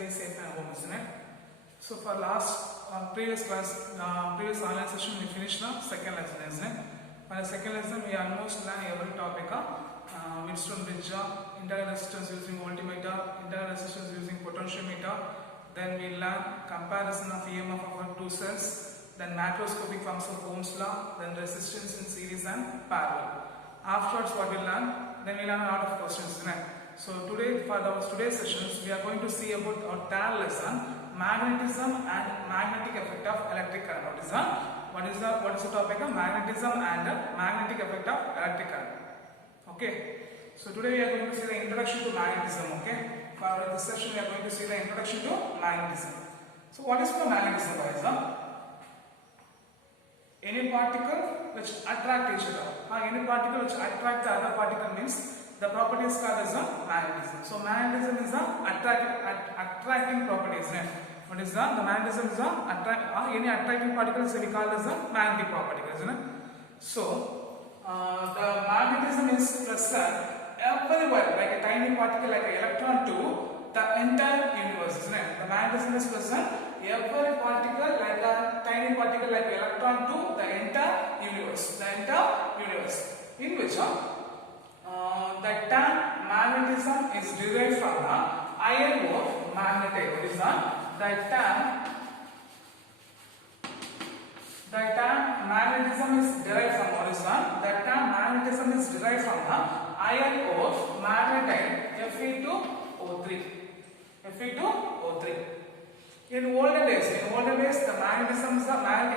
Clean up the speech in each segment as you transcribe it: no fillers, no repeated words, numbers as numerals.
stay safe and home, isn't it? So for previous online session we finished the second lesson, isn't it? For the second lesson we almost learned every topic. Wheatstone bridge, internal resistance using voltmeter, internal resistance using potentiometer. Then we learn comparison of EMF of two cells. Then macroscopic forms of Ohm's law. Then resistance in series and parallel. Afterwards, what we learn? Then we learn a lot of questions, isn't it? So today, for today's sessions, we are going to see about our third lesson, magnetism and magnetic effect of electric current. What is the topic of magnetism and magnetic effect of electric current? Okay. So today we are going to see the introduction to magnetism. Okay. For this session, we are going to see the introduction to magnetism. So what is magnetism, guys? Any particle which attract each other. Any particle which attract the other particle means the property is called as magnetism. So magnetism is the attracting property, isn't it? What is the magnetism is any attracting particles we call as a magnetic property, isn't it? So the magnetism is present everywhere, like a tiny particle, like an electron to the entire universe, isn't it? The magnetism is present every particle, like a tiny particle, like an electron to the entire universe, in which the term magnetism is derived from the iron ore magnetite. What is the term magnetism is derived from horizon. The term magnetism is derived from the iron ore magnetite Fe2O3. In olden days, the magnetic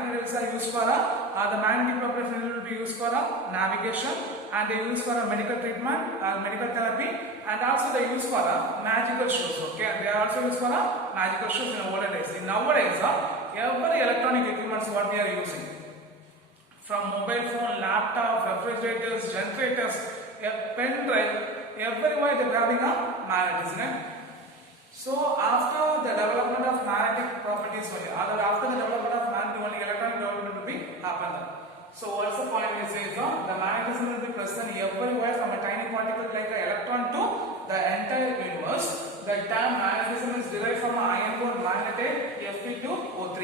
fields are used for the magnetic property field will be used for navigation, and they use for medical treatment, medical therapy, and also they use for magical shows. Okay, they are also used for magical shows in olden days. In nowadays, every electronic equipment what we are using, from mobile phone, laptop, refrigerators, generators, pen drive, everywhere they are having a magnetism. So after the development of magnetic properties, after the development of magnetic, only electronic development will be happened. So what's the point we say is the magnetism will be present everywhere, from a tiny particle like an electron to the entire universe. The term magnetism is derived from an iron ore magnetite Fe2O3.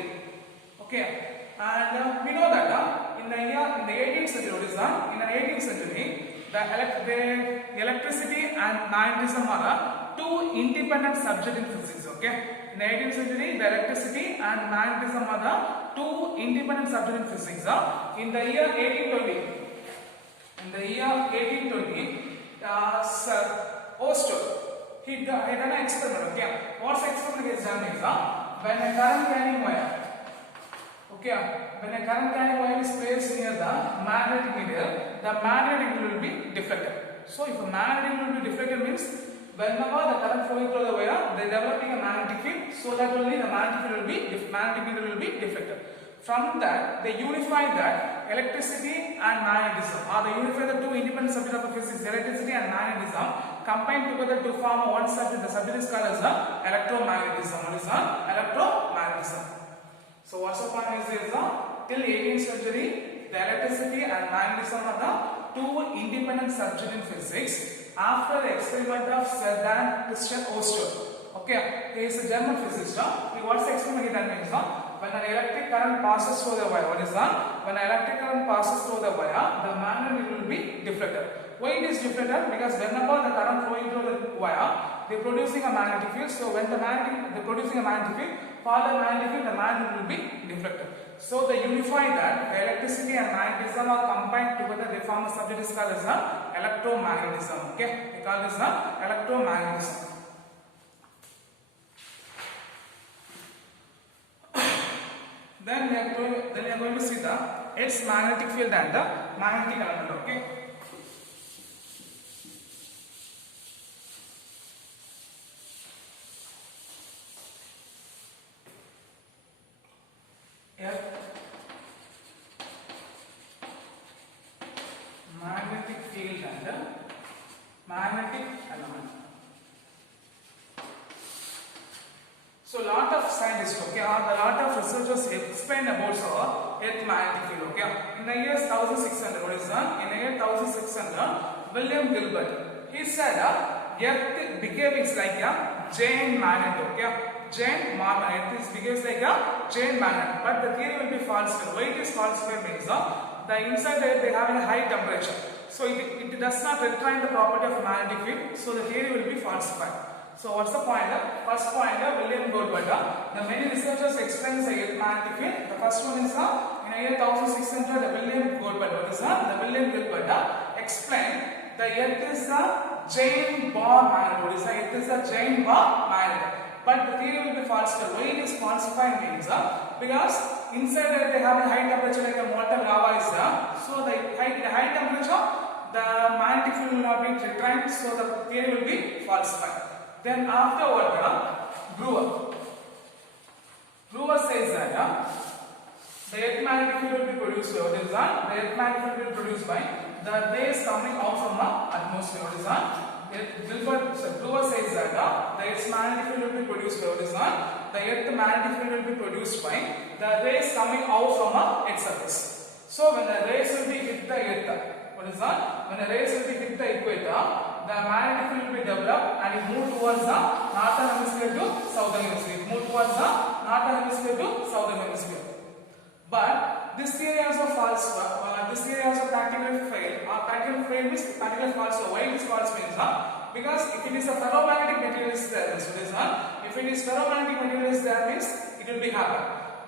Okay, and we know that in the 18th century, the electricity and magnetism are two independent subjects in physics. Okay, in the 18th century, the electricity and magnetism are the two independent subjects in physics. In the year 1820, Sir Oersted, he done an experiment. Okay, what's the experiment he has done is when a current carrying wire, when a current carrying wire is placed near the magnetic needle, the magnetic needle will be deflected. So if a magnetic needle will be deflected means whenever the current flowing through the wire, they are developing a magnetic field, so that only the magnetic needle will be deflected. From that, they unify that electricity and magnetism, or they unify the two independent subjects of physics, electricity and magnetism, combined together to form one subject. The subject is called as electromagnetism. What is electromagnetism? So what's the point is till 18th century, the electricity and magnetism are the two independent subjects in physics. After the experiment of Sir Christian Oersted, okay, he is a German physicist. What's the experiment he done means when an electric current passes through the wire, when an electric current passes through the wire, the magnet will be deflected. Why it is deflected? Because whenever the current flowing through the wire, they are producing a magnetic field. So when they are producing a magnetic field, for the magnetic field, the magnet will be deflected. So they unify that the electricity and magnetism are combined together. They form a subject is called as electromagnetism. Okay, we call this electromagnetism. Then we are going to see the Earth's magnetic field and the magnetic element. Okay. Magnetic field and magnetic element. So lot of scientists, okay, or a lot of researchers explain about Earth magnetic field. Okay, in the year 1600, what is that? In the year 1600, William Gilbert, he said Earth behaves like a giant magnet. Okay, giant magnet. It behaves like a giant magnet, but the theory will be falsified. Why it is falsified means the inside they have a high temperature, so it does not retain the property of magnetic field. So the theory will be falsified. So what's the pointer? First pointer, William Goldwater. The many researchers explain the Earth magnetic field. The first one is in the year 1600, the William Goldwater. What is that? The William Goldwater explained the Earth is the giant bar magnet. What is the Earth is the giant bar magnet. But the theory will be falsified. Why it is falsified means because inside Earth they have a high temperature like a molten lava is there. So the high temperature, the magnetic field will not be retained. So the theory will be falsified. Then afterward, Brewer says that the Earth magnetic field will be produced by what is that? The Earth magnetic field will be produced by the rays coming out from the atmosphere. What is that? Brewer says that the Earth's magnetic field will be produced by what is that? The Earth magnetic field will be produced by the rays coming out from the Earth's surface. So when the rays will be hit the Earth, what is that? When the rays will be hit the equator, the magnetic field will be developed and it move towards the northern hemisphere to southern hemisphere. Move towards the northern hemisphere to southern hemisphere. But this theory also false. This theory also practically failed. Practically failed means practically false. So why it is false means because if it is a ferromagnetic material is there, so this if it is ferromagnetic material is there means it will be happen.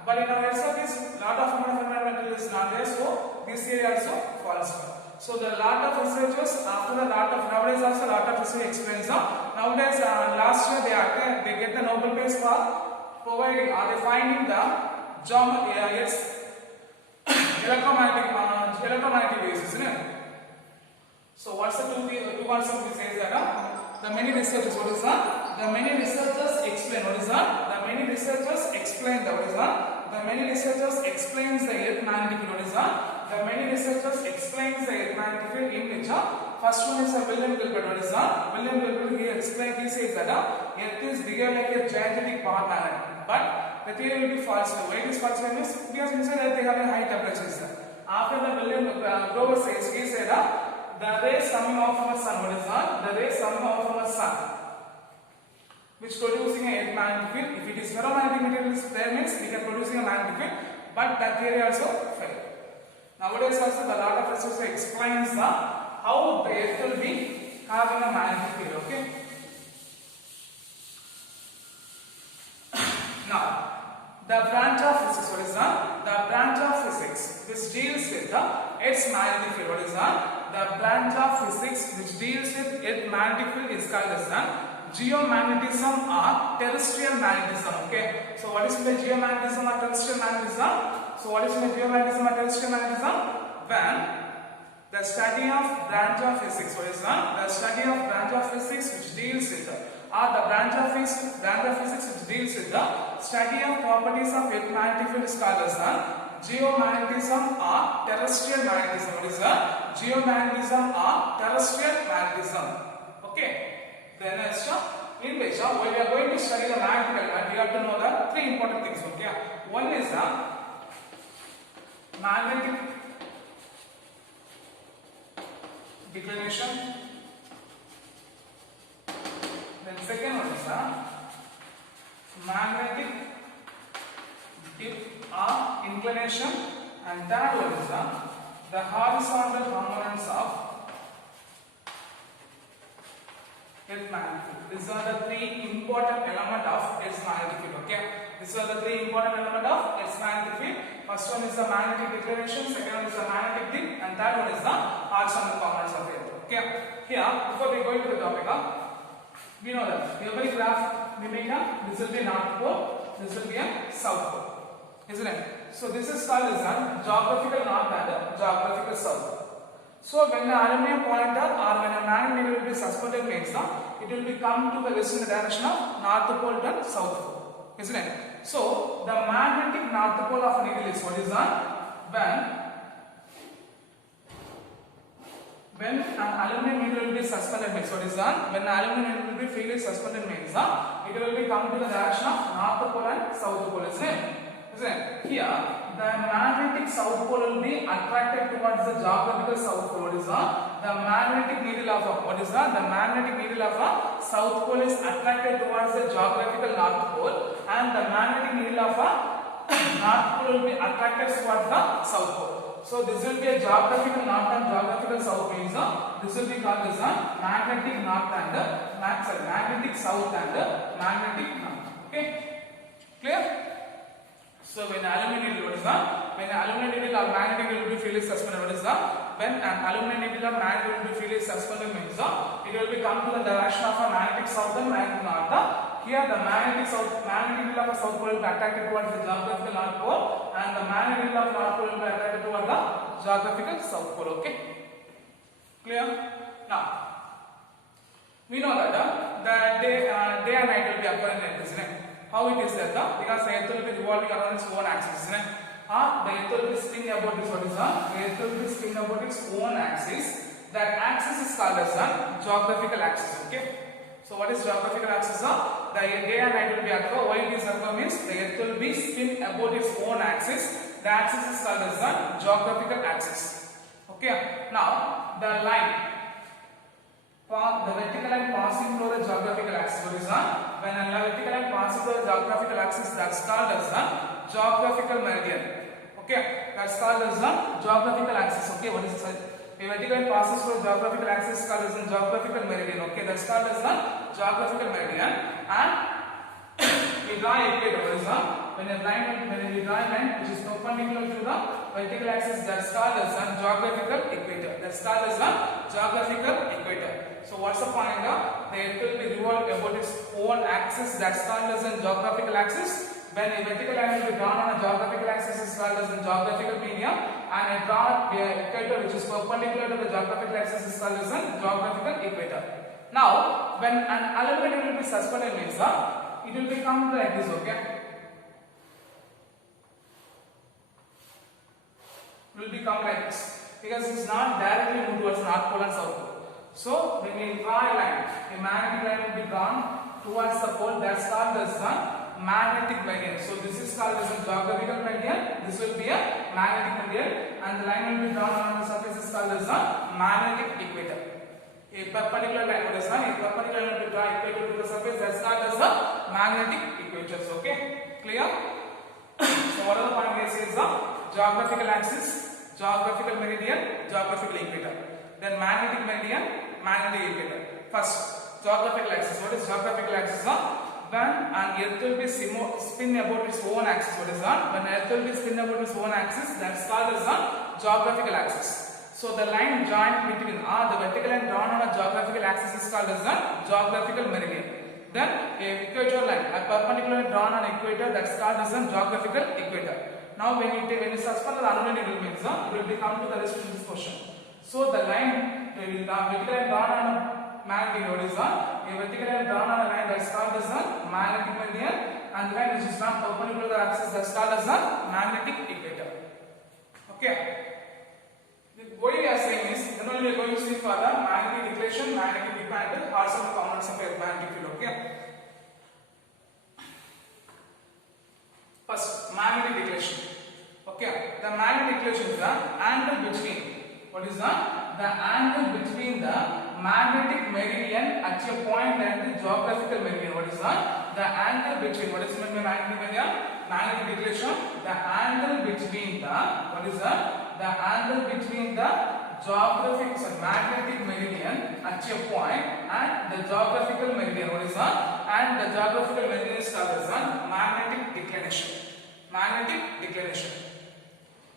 But in our research, lot of ferromagnetic material is not there, so this theory also false. So the lot of researchers after the lot of nowadays also lot of research explains nowadays last year they get the Nobel Prize for providing they finding the electromagnetic waves, isn't it? So what's the two concepts we say that the many researchers, what is that? The many researchers explain, what is that? The many researchers explain the what is that? The many researchers explains the Earth magnetic field, what is that? The many researchers explains the Earth magnetic field in which first one is William Gilbert. What is that? William Gilbert he says that Earth is bigger like a gigantic bar magnet, but the theory will be false. Why it is false? Because inside Earth they have a high temperatures. After the William Grover says, he said the rays coming out from the sun. What is that? The rays coming out from the sun, which producing a Earth magnetic field. If it is ferromagnetic material there means we can producing a magnetic field, but that theory also failed. Nowadays also the lot of research explains how the Earth will be having a magnetic field. Okay. Now the branch of physics, what is that? The branch of physics which deals with the Earth's magnetic field. What is that? The branch of physics which deals with Earth's magnetic field is called as geomagnetism or terrestrial magnetism. Okay. So what is the geomagnetism or terrestrial magnetism? So what is the geomagnetism or terrestrial magnetism? When the study of branch of physics, what is that? The study of branch of physics which deals with the branch of physics which deals with the study of properties of Earth magnetic field is called as geomagnetism or terrestrial magnetism. What is that? Geomagnetism or terrestrial magnetism. Okay. Then next, in which when we are going to study the magnetic element, we have to know the three important things. Okay. One is the magnetic declination. Then second one is the magnetic dip or inclination, and third one is the horizontal components of Earth magnetic field. These are the three important elements of Earth's magnetic field. Okay, these are the three important elements of Earth's magnetic field. First one is the magnetic declination, second one is the magnetic dip, and third one is the horizontal components of Earth. Okay, here before we go into the topic, we know that every graph we make this will be North Pole, this will be a South Pole, isn't it? So this is called as a geographical North and geographical South. So when the aluminum pointer or when a magnet needle will be suspended means it will be come to the western direction of North Pole and South Pole, isn't it? So the magnetic North Pole of needle is what is that? When an aluminum needle will be suspended means what is that? When the aluminum needle will be freely suspended means it will be come to the direction of North Pole and South Pole, isn't it? Here the magnetic South Pole will be attracted towards the geographical South Pole. What is that? the magnetic needle of what is the magnetic needle of south pole is attracted towards the geographical north pole, and the magnetic needle of north pole will be attracted towards the south pole. So this will be a geographical north and geographical south means this will be called as a magnetic north and magnetic south and magnetic north. Okay, clear? So when aluminum needle, what is when aluminum needle or magnetic needle will be freely suspended, what is when an aluminum needle or magnetic needle will be freely suspended means it will be come to the direction of a magnetic south and magnetic north. Here the magnetic needle of the south pole will be attracted towards the geographical north pole, and the magnetic needle of the north pole will be attracted towards the geographical south pole. Okay, clear? Now we know that the day and night will be occurring like this, isn't it? How it is that because the earth will be revolving around its own axis, isn't it? The earth will be spinning about this, what is the earth will be spinning about its own axis. That axis is called as the geographical axis. Okay, so what is geographical axis? The day and night will be occur. Why it is occur means the earth will be spin about its own axis. The axis is called as the geographical axis. Okay, now the line, the vertical line passing through the geographical axis, what is when a vertical line passes through the geographical axis, that's called as the geographical meridian. Okay, that's called as the geographical axis. Okay, what is this? A vertical line passes through the geographical axis called as the geographical meridian. Okay, that's called as the geographical meridian. And we draw equator. What is when we draw a line which is perpendicular to the vertical axis, that's called as the geographical equator. That's called as the geographical equator. So what's the point? The earth will be revolved about its own axis, that's called as a geographical axis. When a vertical line will be drawn on a geographical axis is called as a geographical medium, and a drawn equator which is perpendicular to the geographical axis is called as a geographical equator. Now when an aluminum will be suspended means it will become like this. Okay, it will become like this because it's not directly moved towards north pole and south pole. So when we draw a line, a magnetic line will be drawn towards the pole, that's called as the magnetic meridian. So this is called as a geographical meridian, this will be a magnetic meridian, and the line will be drawn on the surface is called as the magnetic equator. A perpendicular line, what is that? A perpendicular line will be drawn equator to the surface, that's called as the magnetic equators. Okay, clear? So what are the points here is the geographical axis, geographical meridian, geographical equator. Then magnetic meridian, magnetic equator. First, geographical axis. What is geographical axis? When an earth will be spin about its own axis. What is that? When earth will be spin about its own axis, that's called as the geographical axis. So the line joined between the vertical line drawn on a geographical axis is called as the geographical meridian. Then a equator line, a perpendicular line drawn on equator, that's called as the geographical equator. Now when you suspend the aluminum needle means it will become to the rest of this portion. So the line, the vertical line drawn on a magnetic node is a vertical line drawn on a line that's called as the magnetic meridian, and the line which is not perpendicular to the axis that's called as the magnetic equator. Okay. What we are saying is, then only we are going to see for the magnetic declination, magnetic dip, and also the components of the magnetic field. Okay. First, magnetic declination. Okay. The magnetic declination is the angle between. What is the angle between the magnetic meridian at a point and the geographical meridian? What is the angle between? What is meant by magnetic meridian? Magnetic declination. The angle between the what is the angle between the magnetic meridian at a point and the geographical meridian. What is and the geographical meridian is called as magnetic declination. Magnetic declination.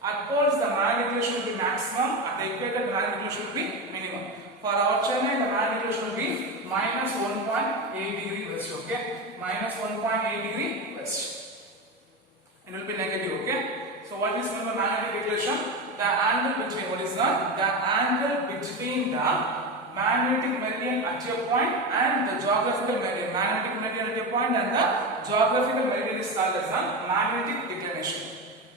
At poles, the magnetic declination will be maximum. At the equator, the magnetic declination will be minimum. For our Chennai, the magnetic declination will be minus 1.8 degree west. Okay, minus 1.8 degree west. It will be negative. Okay. So what is meant by magnetic declination? The angle between what is the angle between the magnetic meridian at a point and the geographical meridian. Magnetic meridian at a point and the geographical meridian is called as the magnetic declination.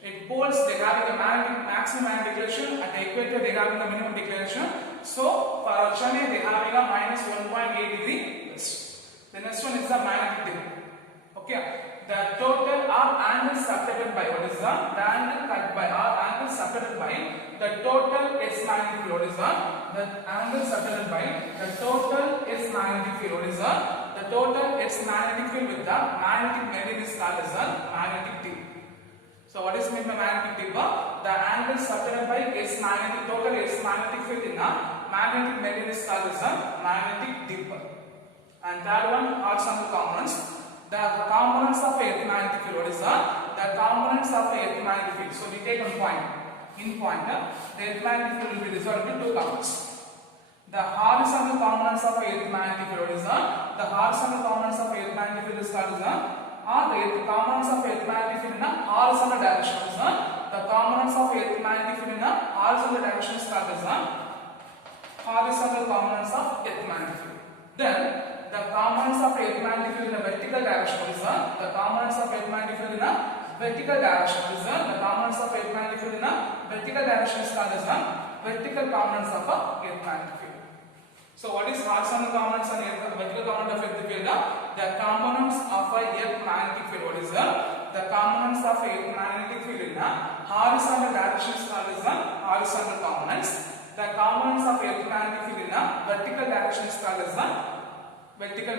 At poles, they have the maximum magnetic declination. At the equator, they have the minimum declination. So for our Chennai, they have a minus 1.8 degree west. The next one is the magnetic dip. Okay. The total or angle separated by what is the angle cut by or angle separated by the total S magnetic field is the the angle subtended by the total Earth's magnetic field. What is the total Earth's magnetic field with the magnetic meridian is called as a magnetic dip. So what is meant by magnetic dip? The angle subtended by Earth's magnetic total Earth's magnetic field in a magnetic meridian is called as a magnetic dip. And third one, horizontal components. The components of Earth magnetic field. What is the components of Earth magnetic field? So we take one point. In point, the Earth magnetic field will be resolved into two components. The horizontal components of Earth magnetic field. What is the horizontal components of Earth magnetic field is called as the components of Earth magnetic field in a horizontal direction. The components of Earth magnetic field in a horizontal direction is called as horizontal components of Earth magnetic field. Then the components of Earth magnetic field in a vertical direction is the components of Earth magnetic field in a vertical direction is the components of Earth magnetic field in a vertical direction is called as vertical components of Earth magnetic field. So what is horizontal components and vertical component of Earth field? The components of Earth magnetic field. What is the components of Earth magnetic field in a horizontal direction is called as horizontal components. The components of Earth magnetic field in a vertical direction is called as vertical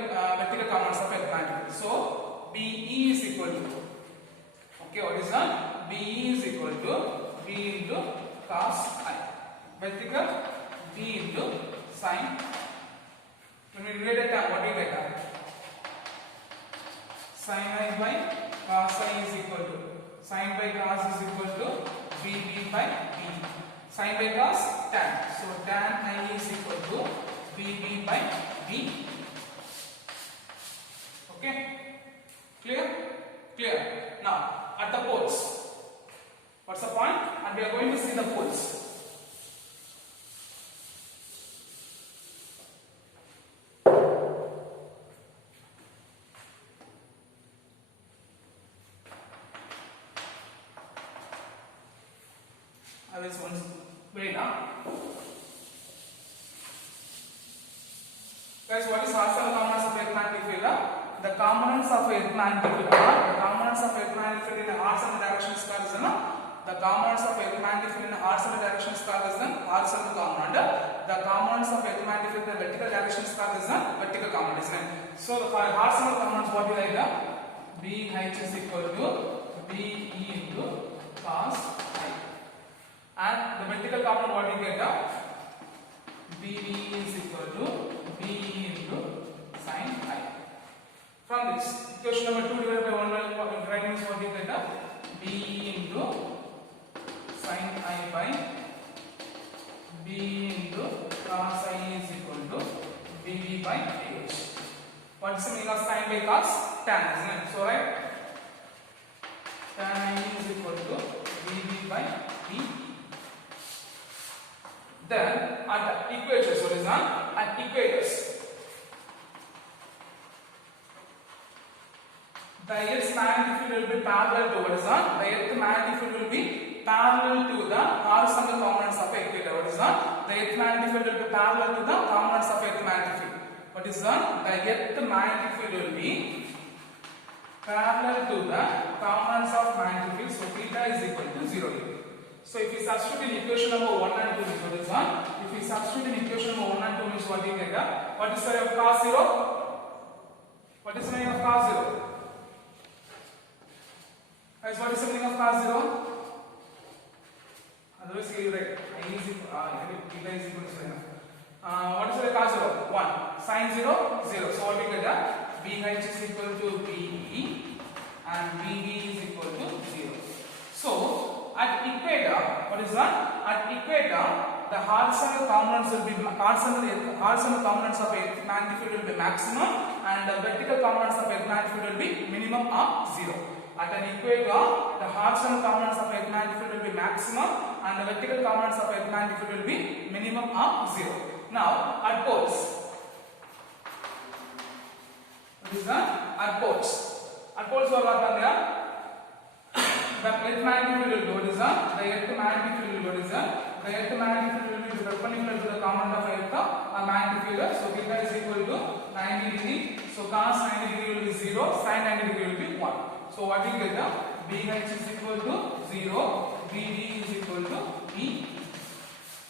components of Earth magnetic field. So BE is equal to, okay, what is that? BE is equal to B into cos I. Vertical B into sin. When we relate that, what do you get? Sin I by cos I is equal to, sin by cos is equal to BB by B. Sin by cos tan. So tan I is equal to BB by B. Okay? Clear? Clear. Now, at the poles. What's the point? And we are going to see the poles. I will once wait now. Guys, what is horizontal components of Earth magnetic field? The components of Earth magnetic field. The components of Earth magnetic field in a horizontal direction is called as the components of Earth magnetic field in a horizontal direction is called as horizontal component. The components of Earth magnetic field in a vertical direction is called as vertical component, isn't it? So the horizontal components, what do you like? BH is equal to BE into cos I. And the vertical component, what do you get? BE is equal to BE into sin I. From this, equation number 2 divided by 1 by writing is what you get? BE into sin I by BE into cos I is equal to BB by H. What is the meaning of sin by cos? Tan, isn't it? So right, tan I is equal to BB by B. Then at the equators, what is that? At equators, the Earth's magnetic field will be parallel to what is that? The Earth's magnetic field will be parallel to the horizontal components of equator. What is that? The Earth's magnetic field will be parallel to the components of Earth's magnetic field. What is that? The Earth's magnetic field will be parallel to the components of magnetic field. So theta is equal to 0. So if we substitute in equation number 1 and 2, what is that? If we substitute in equation number 1 and 2 means what do you get? What is the meaning of cos 0? What is the meaning of cos 0? Guys, what is the meaning of cos 0? Otherwise you write I is equal theta is equal to 0. What is the cos 0? 1. Sin 0? 0. So what do you get? BH is equal to BE and BB is equal to 0. So at equator, what is that? At equator, the horizontal components will be horizontal components of a magnetic field will be maximum, and the vertical components of a magnetic field will be minimum or 0. At an equator, the horizontal components of a magnetic field will be maximum, and the vertical components of a magnetic field will be minimum or 0. Now, at poles, what is that? At poles. At poles, what are there? The Earth magnetic field will be what is that? The Earth magnetic field will be what is that? The Earth magnetic field will be perpendicular to the component of Earth magnetic field. So theta is equal to 90 degree. So cos 90 degree will be 0, sin 90 degree will be 1. So what we get? BH is equal to 0, BD is equal to E.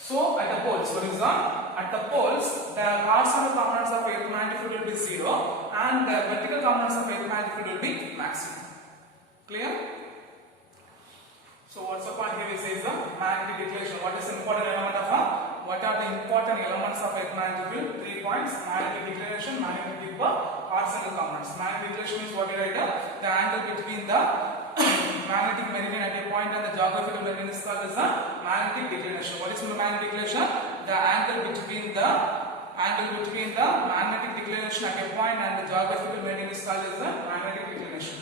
So at the poles, what is that? At the poles, the horizontal components of electromagnetic field will be 0 and the vertical components of electromagnetic field will be maximum. Clear? So what's the point here? It says the magnetic declination. What is the important element of a? What are the important elements of electromagnetic field? 3 points: magnetic declination, magnetic dip, horizontal components. Magnetic declination is what we write the angle between the magnetic meridian at a point and the geographical meridian is called as a magnetic declination. What is magnetic declination? The angle between the magnetic declination at a point and the geographical meridian is called as a magnetic declination.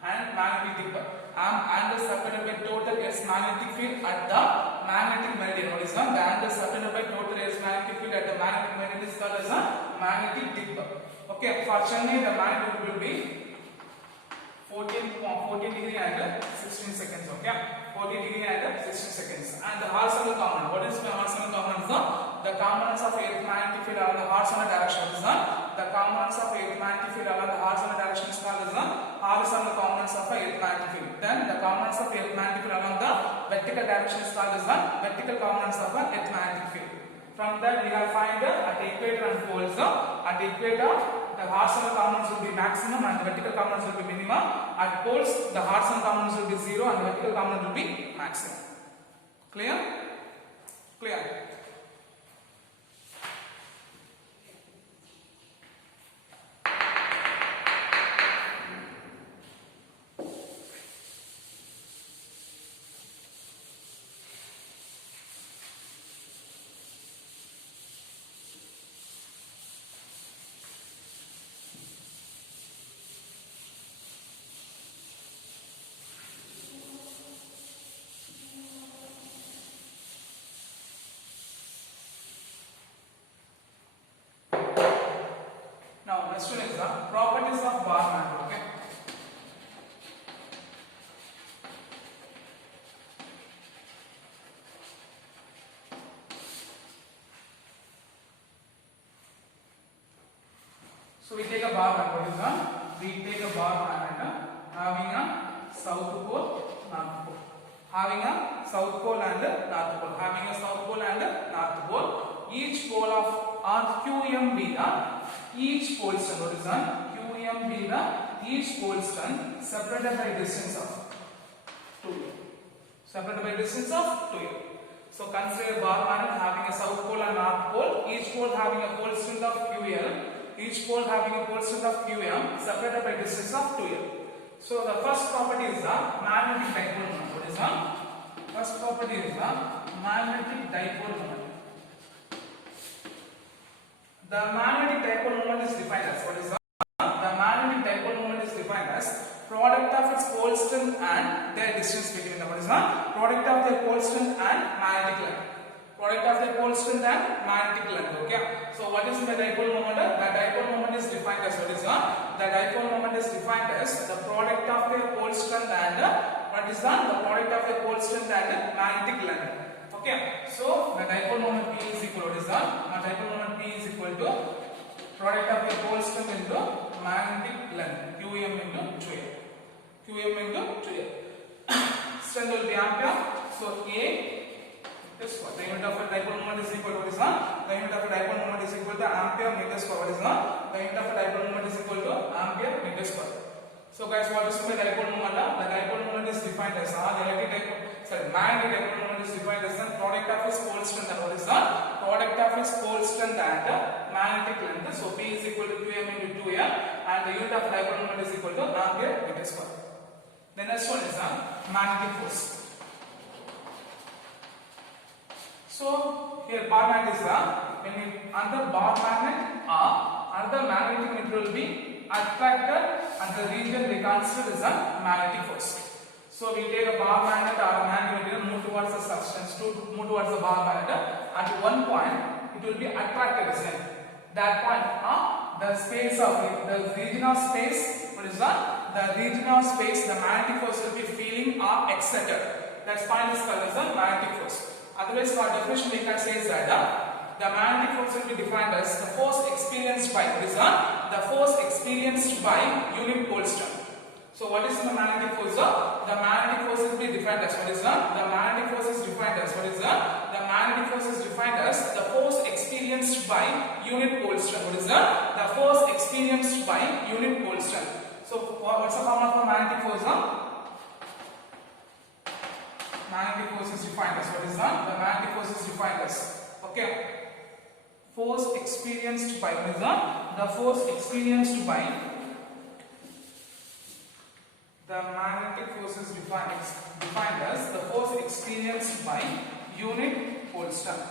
And magnetic dip, angle separated by total Earth's magnetic field at the magnetic meridian. What is that? The angle separated by total Earth's magnetic field at the magnetic meridian is called as a magnetic dip. Okay, for Chennai the magnetic dip will be 14 degree and 16 seconds. Okay, 14 degree and 16 seconds. And the horizontal component. What is the horizontal component? The components of electromagnetic field along the horizontal direction. What is that? The components of electromagnetic field along the horizontal direction is called as the horizontal components of electromagnetic field. Then the components of electromagnetic field along the vertical direction is called as the vertical components of electromagnetic field. From that we have find at the equator and poles. At the equator the horizontal components will be maximum and the vertical components will be minimum. At poles the horizontal components will be 0 and the vertical component will be maximum. Clear? Clear. Now next one is the properties of bar magnet. Okay. So we take a bar magnet. What is that? We take a bar magnet having a south pole, north pole. Having a south pole and north pole. Having a south pole and north pole. Each pole of QM be the each pole stand. What is that? QM be the each pole stand separated by distance of 2m. Separated by distance of 2m. So consider a bar magnet having a south pole and north pole. Each pole having a pole strength of QL. Each pole having a pole strength of QM separated by distance of 2m. So the first property is the magnetic dipole moment. What is that? First property is the magnetic dipole moment. The magnetic dipole moment is defined as what is that? The magnetic dipole moment is defined as product of its pole strength and their distance between them. What is that? Product of their pole strength and magnetic length. Product of their pole strength and magnetic length. Okay. So what is the dipole moment? The dipole moment is defined as what is that? The dipole moment is defined as the product of their pole strength and what is that? The product of their pole strength and magnetic length. Okay, so the dipole moment P is equal to what is that? The dipole moment P is equal to product of the pole strength into magnetic length QM into 2M. QM into 2M. Strength will be ampere. So A is what? The unit of a dipole moment is equal to what is that? The unit of a dipole moment is equal to ampere meter square. What is that? The unit of a dipole moment is equal to ampere meter square. So guys, what is the dipole moment? The dipole moment is defined as magnetic dipole moment is defined as the product of its pole strength and what is that? Product of its pole strength and magnetic length. So P is equal to QM into 2M and the unit of dipole moment is equal to ampere meter square. The next one is the magnetic force. So here bar magnet is the under bar magnet another magnetic material will be attracted and the region we consider is a magnetic force. So we take a bar magnet or a magnetic material, move towards the substance, move towards the bar magnet. At one point, it will be attracted, isn't it? That point, the space of it, the region of space, what is that? The region of space, the magnetic force will be feeling or excited. That point is called as the magnetic force. Otherwise, for definition, we can say is that the magnetic force will be defined as the force experienced by, what is that? The force experienced by unit pole strength. So what is the magnetic force? The magnetic force will be defined as what is that? The magnetic force is defined as what is that? The magnetic magnetic force is defined as the force experienced by unit pole strength. What is that? The force experienced by unit pole strength. So what's the formula for magnetic force? Magnetic force is defined as, what is that? The magnetic force is defined as, okay, force experienced by, what is that? The force experienced by, the magnetic force is defined as the force experienced by unit pole strength.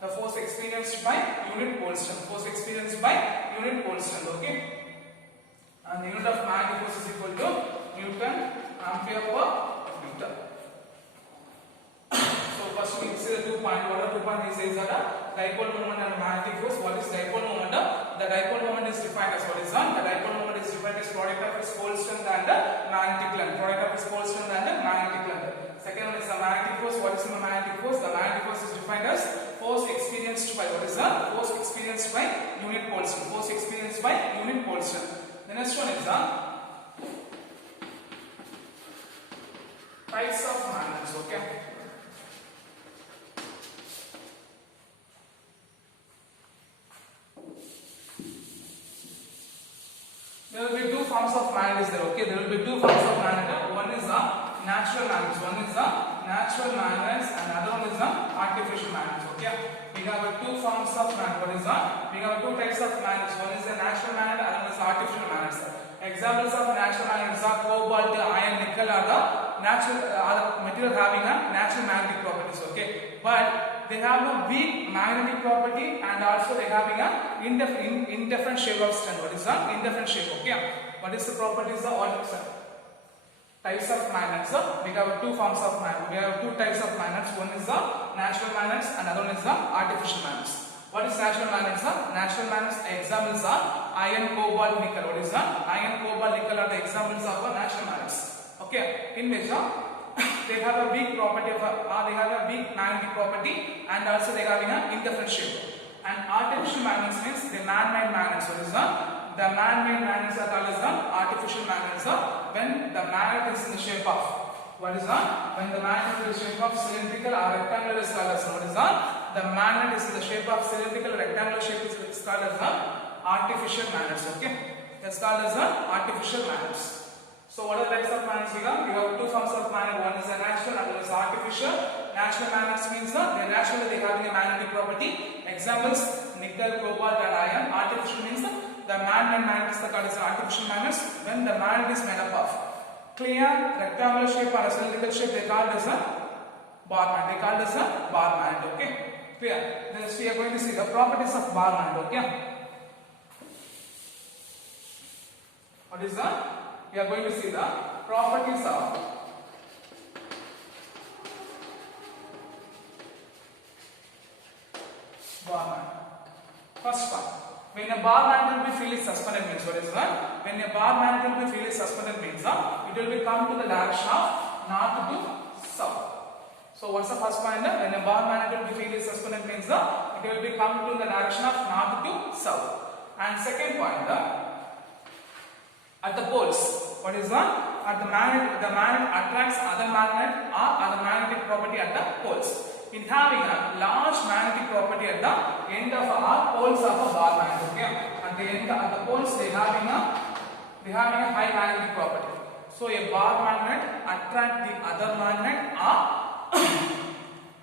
The force experienced by unit pole strength. Force experienced by unit pole strength. Okay. And the unit of magnetic force is equal to Newton ampere per meter. So first we see the 2 point. What are 2 point? He says that dipole moment and magnetic force. What is dipole moment? The dipole moment is defined as, what is that? The dipole moment is defined as product of its pole strength and the magnetic length. Product of its pole strength and the magnetic length. Second one is the magnetic force. What is the magnetic force? The magnetic force is defined as force experienced by, what is that? Force experienced by unit pole strength. Force experienced by unit pole strength. The next one is the types of magnets. Okay. There will be 2 forms of magnets there. Okay, there will be 2 forms of magnet. One is the natural magnets. One is the natural magnets, and another one is the artificial magnets. Okay, we have 2 forms of magnet. What is that? We have 2 types of magnets. One is the natural magnet, and one is the artificial magnets. Examples of natural magnets are cobalt, iron, nickel are the natural material having a natural magnetic properties. Okay, but they have a weak magnetic property, and also they having a indifferent shape of strength. What is that? Indifferent shape. Okay, what is the properties of all types of magnets? We have 2 forms of magnets. We have 2 types of magnets. One is the natural magnets, and another one is the artificial magnets. What is natural magnets? Natural magnets examples are iron, cobalt, nickel. What is that? Iron, cobalt, nickel are the examples of natural magnets. Okay, in which they have a weak property of they have a weak magnetic property, and also they having an indifferent shape. And artificial magnets means the man-made magnets. What is that? The man-made magnets are called as the artificial magnets. When the magnet is in the shape of, what is that? When the magnet is in the shape of cylindrical or rectangular is called as, what is that? The magnet is in the shape of cylindrical or rectangular shape is called as the artificial magnets. Okay, that's called as the artificial magnets. So what are the types of magnets we have? We have 2 forms of magnet. One is the natural, and one is artificial. Natural magnets means that they naturally they having a magnetic property. Examples: nickel, cobalt, and iron. Artificial means that the man-made magnets are called as artificial magnets. When the magnet is made up of clear rectangular shape or a cylindrical shape, they called as a bar magnet. They called as a bar magnet. Okay, clear. Then we are going to see the properties of bar magnet. Okay, what is that? We are going to see the properties of bar magnet. First one, when a bar magnet will be freely suspended means, what is that? When a bar magnet will be freely suspended means it will be come to the direction of north to south. So what's the first point? When a bar magnet will be freely suspended means it will be come to the direction of north to south. And second point, at the poles, what is that? At the magnet attracts other magnet or other magnetic property at the poles. In having a large magnetic property at the end of our poles of a bar magnet. Okay, at the end at the poles they having a high magnetic property. So a bar magnet attract the other magnet or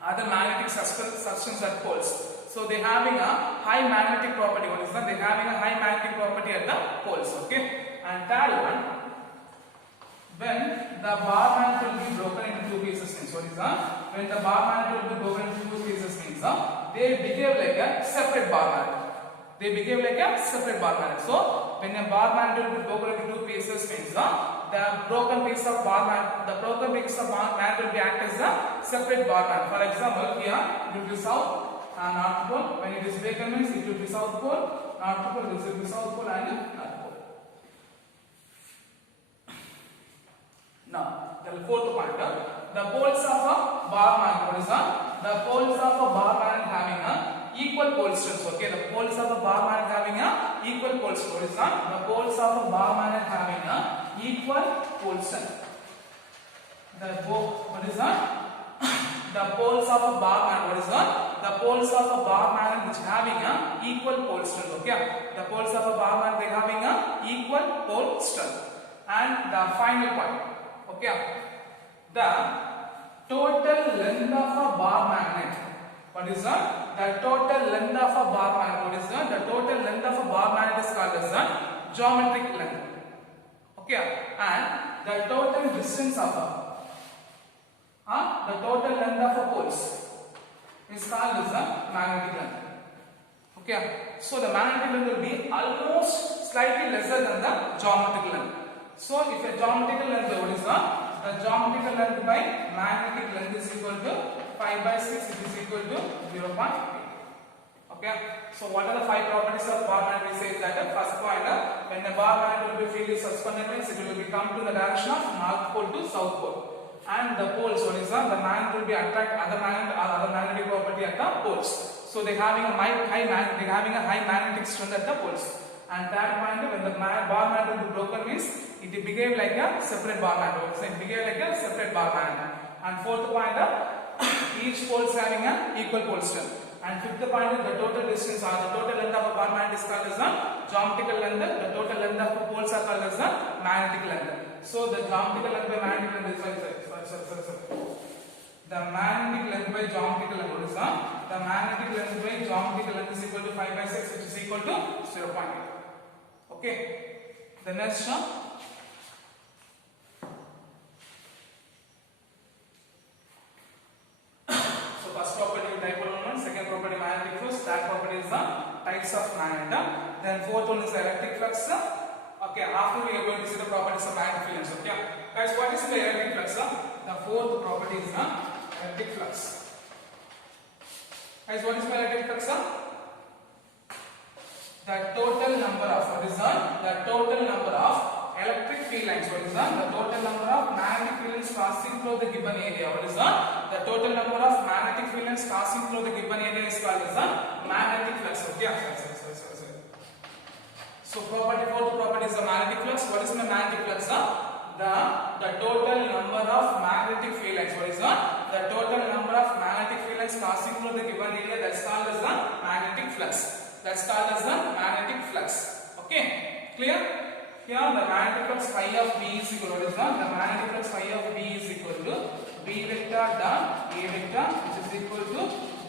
other magnetic substance at poles. So they having a high magnetic property. What is that? They having a high magnetic property at the poles. Okay. And third one, when the bar magnet will be broken into 2 pieces means, what is that? When the bar magnet will be broken into 2 pieces means they behave like a separate bar magnet. They behave like a separate bar magnet. So when a bar magnet will be broken into 2 pieces means the broken piece of bar magnet will be act as a separate bar magnet. For example, here it will be south and north pole. When it is broken means it will be south pole, north pole, this will be south pole and north pole. Now, the fourth point, the poles of a bar magnet. What is that? The poles of a bar magnet having a equal pole strength. Okay, the poles of a bar magnet having a equal pole strength. What is that? The poles of a bar magnet having a equal pole strength. What is that? the poles of a bar magnet. What is that? The poles of a bar magnet which having a equal pole strength. Okay, the poles of a bar magnet they having a equal pole strength. And the final point. Okay, the total length of a bar magnet. What is that? The total length of a bar magnet. What is that? The total length of a bar magnet is called as the geometric length. Okay, and the total distance of the total length of a poles is called as the magnetic length. Okay, so the magnetic length will be almost slightly lesser than the geometric length. So if a geometrical length, what is the geometrical length by magnetic length is equal to 5 by 6, it is equal to 0.8. Okay, so what are the 5 properties of bar magnet? We say that the first point, when the bar magnet will be freely suspended means it will be come to the direction of north pole to south pole. And the poles, what is that? The magnet will be attract other magnetic property at the poles. So they having a high magnetic strength at the poles. And third point, when the bar magnet will be broken means it will behave like a separate bar magnet. So it behave like a separate bar magnet. And fourth point, each pole is having an equal pole strength. And fifth point is the total distance or the total length of a bar magnet is called as the geometrical length. The total length of the poles are called as the magnetic length. So the geometrical length by magnetic length is the magnetic length by geometrical length. What is that? The magnetic length by geometrical length is equal to 5 by 6, which is equal to 0.8. Okay. The next one. So first property dipole moment, second property magnetic force, third property is the types of magnet. Then fourth one is the electric flux. Okay, after we are going to see the properties of magnetic fields. Okay, guys, what is the electric flux? The fourth property is the electric flux. Guys, what is the electric flux? The total number of electric field lines. What is that? The total number of magnetic field lines passing through the given area. What is that? The total number of magnetic field lines passing through the given area is called as the magnetic flux. Okay. So fourth property is the magnetic flux. What is the magnetic flux? The total number of magnetic field lines. What is that? The total number of magnetic field lines passing through the given area, that's called as the magnetic flux. That's called as the magnetic flux. Okay, clear? Here the magnetic flux phi of B is equal to, what is that? The magnetic flux phi of B is equal to B vector dot A vector, which is equal to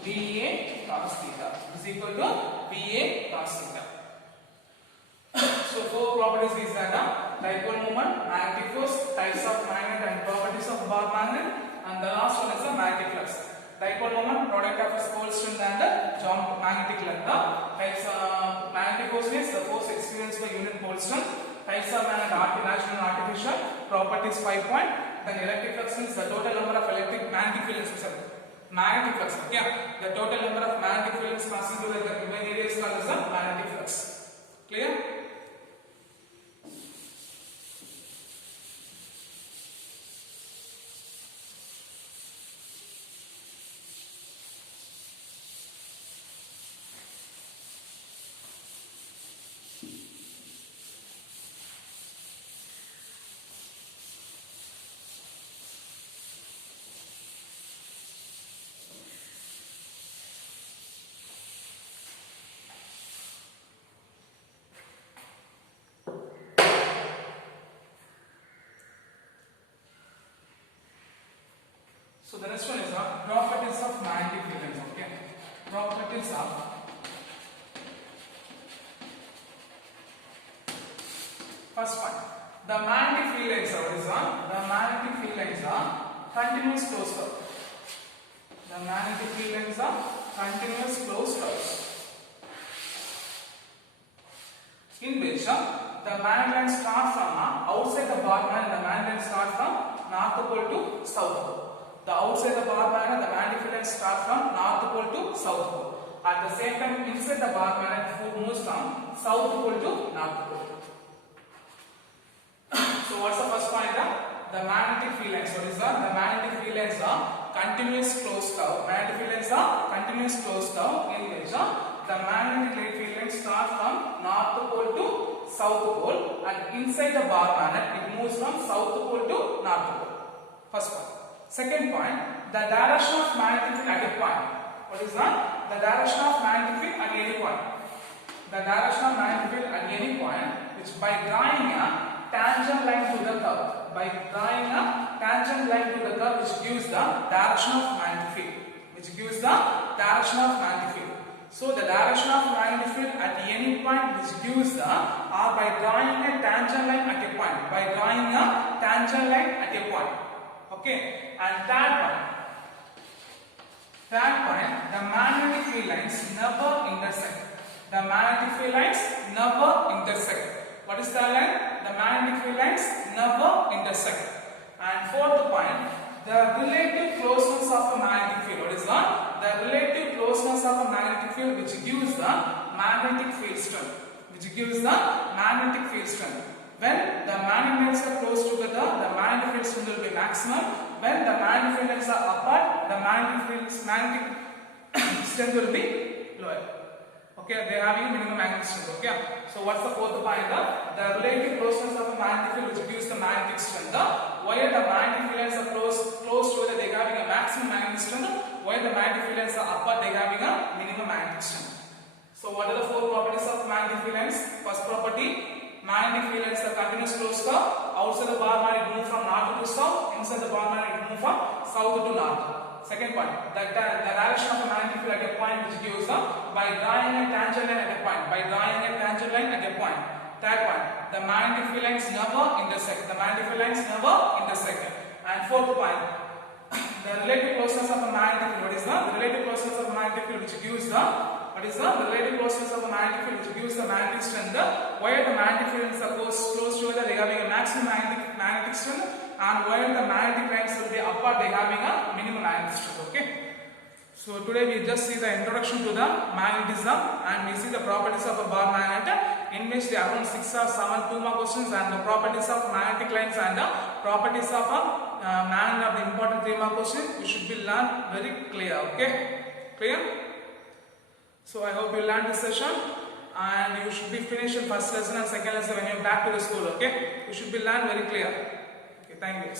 BA cos theta. Is equal to BA cos theta. So four properties is that dipole moment, magnetic force, types of magnet and properties of bar magnet, and the last one is the magnetic flux. Dipole moment, product of its pole strength and magnetic length. Types magnetic force means the force experienced by unit pole strength. Types of magnet, natural and artificial. Properties 5 point. Then electric flux means the total number of magnetic fields. Magnetic flux. Yeah, the total number of magnetic fields passing through the given area is called as the magnetic flux. Clear? So the next one is properties of magnetic field lines. Okay, properties of first one. The magnetic field lines are the magnetic field lines are continuous closed curve. The magnetic field lines are continuous closed curves, in which the magnetic line starts from outside the bar magnet. The magnetic line starts from north pole to south pole. The outside the bar magnet, the magnetic field lines start from north pole to south pole. At the same time, inside the bar magnet moves from south pole to north pole. So what's the first point? The magnetic field lines. What is that? The magnetic field lines are continuous closed curve. Magnetic field lines are continuous closed curve, in which the magnetic field lines start from north pole to south pole, and inside the bar magnet it moves from south pole to north pole. First point. Second point, the direction of magnetic field at a point. What is that? The direction of magnetic field at any point. The direction of magnetic field at any point, which by drawing a tangent line to the curve, by drawing a tangent line to the curve, which gives the direction of magnetic field, which gives the direction of magnetic field. So the direction of magnetic field at any point which gives the, or by drawing a tangent line at a point, by drawing a tangent line at a point. Okay, and third point, the magnetic field lines never intersect. The magnetic field lines never intersect. What is that line? The magnetic field lines never intersect. And fourth point, the relative closeness of a magnetic field. What is that? The relative closeness of a magnetic field which gives the magnetic field strength. Which gives the magnetic field strength. When the magnets are close together, the magnetic field strength will be maximum. When the magnetic field lines are apart, the magnetic strength will be lower. Okay, they are having minimum magnetic strength. Okay, so what's the fourth point? The relative closeness of a magnetic field which gives the magnetic strength. Where the magnetic field lines are close together, they are having a maximum magnetic strength. Where the magnetic field lines are apart, they are having a minimum magnetic strength. So what are the four properties of magnetic field lines? First property, magnetic field lines are continuous closed curve. Outside the bar it moves from north to south. Inside the bar it moves from south to north. Second point, the direction of a magnetic field at a point which gives the, by drawing a tangent line at a point, by drawing a tangent line at a point. Third point, the magnetic field lines never intersect. The magnetic field lines never intersect. And fourth point, the relative closeness of a magnetic field. What is the relative closeness of a magnetic field which gives the, what is the relative closeness of a magnetic field which gives the magnetic strength? Where the magnetic fields are close together, they are having a maximum magnetic strength, and where the magnetic lines will be apart, they are having a minimum magnetic strength. Okay. So today we just see the introduction to the magnetism, and we see the properties of a bar magnet, in which there are around 6 or 7 2 more questions, and the properties of magnetic lines and the properties of a magnet of the important 3 more questions. You should be learned very clear. Okay, clear? So I hope you learned this session, and you should be finished in first lesson and second lesson when you are back to the school. Okay, you should be learned very clear. Okay, thank you.